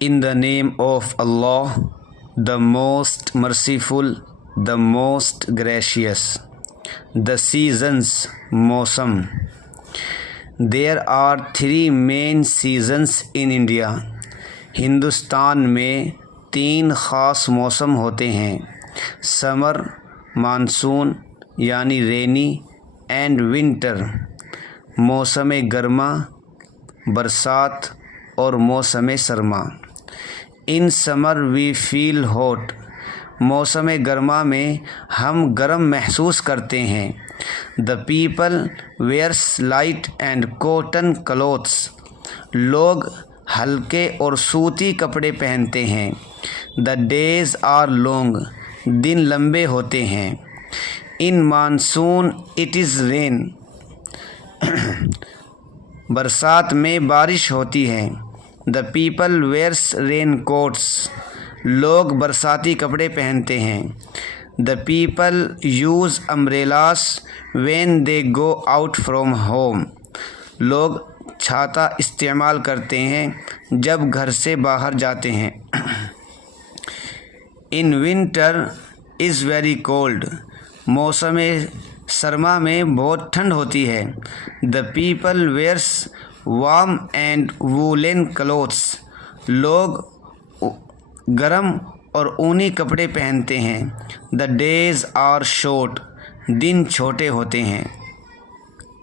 In the name of Allah, the most merciful, the most gracious. The seasons, موسم. There are 3 main seasons in India. Hindustan میں 3 خاص موسم ہوتے ہیں: سمر، monsoon یعنی رینی، اینڈ ونٹر، موسم گرما، برسات، اور موسم سرما۔ ان سمر وی فیل ہاٹ، موسم گرما میں ہم گرم محسوس کرتے ہیں۔ The people wears light and cotton clothes, لوگ ہلکے اور سوتی کپڑے پہنتے ہیں۔ دا ڈیز آر لانگ، دن لمبے ہوتے ہیں۔ ان مانسون اٹ از رین، برسات میں بارش ہوتی ہے۔ The people wears raincoats, لوگ برساتی کپڑے پہنتے ہیں۔ The people use umbrellas when they go out from home, لوگ چھاتا استعمال کرتے ہیں جب گھر سے باہر جاتے ہیں۔ In winter is very cold, موسم سرما میں بہت ٹھنڈ ہوتی ہے۔ The people wears warm and woollen clothes, لوگ گرم اور اونی کپڑے پہنتے ہیں۔ دا ڈیز آر شارٹ، دن چھوٹے ہوتے ہیں۔